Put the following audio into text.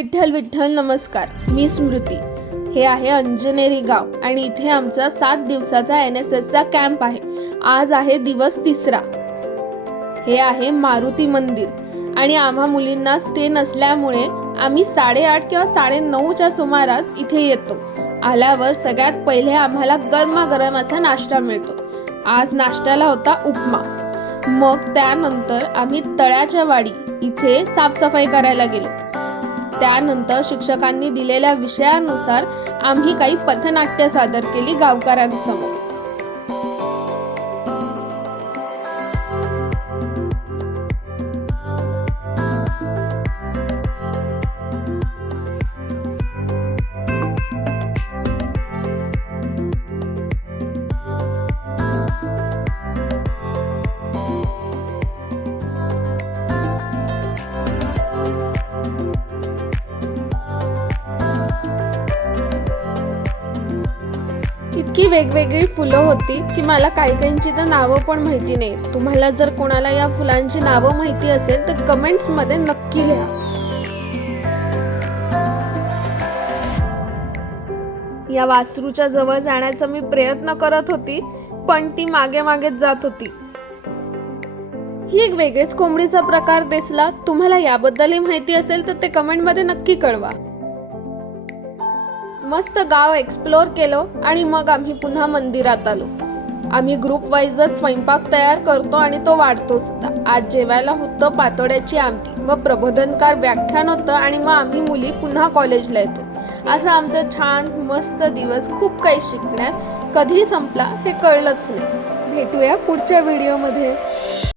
विठ्ठल विठ्ठल नमस्कार. मी स्मृती. हे आहे अंजनेरी गाव आणि इथे आमचा 7 दिवसाचा NSS चा कॅम्प आहे. आज आहे दिवस 3रा. हे आहे मारुती मंदिर आणि आम्हा मुलींना स्टे नसल्यामुळे आम्ही 8:30 किंवा 9:30च्या सुमारास इथे येतो. आल्यावर सगळ्यात पहिले आम्हाला गरमागरम असा नाश्ता मिळतो. आज नाश्त्याला होता उपमा. मग त्यानंतर आम्ही तळ्याच्या वाडी इथे साफसफाई करायला गेलो. त्यानंतर शिक्षकांनी दिलेल्या विषयानुसार आम्ही काही पथनाट्य सादर केली गावकऱ्यांसमोर. इतकी वेगवेगळी फुलं होती की मला काहींची तर नावं पण माहिती नाही. तुम्हाला जर कोणाला या फुलांची नावं माहिती असेल तर कमेंट्स मध्ये नक्की लिहा. या वासरूच्या जवळ जाण्याचा मी प्रयत्न करत होती पण ती मागे मागेच जात होती. ही एक वेगळीच कोंबडीचा प्रकार दिसला. तुम्हाला याबद्दलही माहिती असेल तर ते कमेंट मध्ये नक्की कळवा. मस्त गाव एक्सप्लोर केलं आणि मग आम्ही पुन्हा मंदिरात आलो. आम्ही ग्रुप वाईजच स्वयंपाक तयार करतो आणि तो वाढतो सुद्धा. आज जेवायला होतं पातोड्याची आमटी व प्रबोधनकार व्याख्यान होतं आणि मग आम्ही मुली पुन्हा कॉलेजला येतो. असा आमचा छान मस्त दिवस खूप काही शिकण्यात कधी संपला हे कळलंच नाही. भेटूया पुढच्या व्हिडिओमध्ये.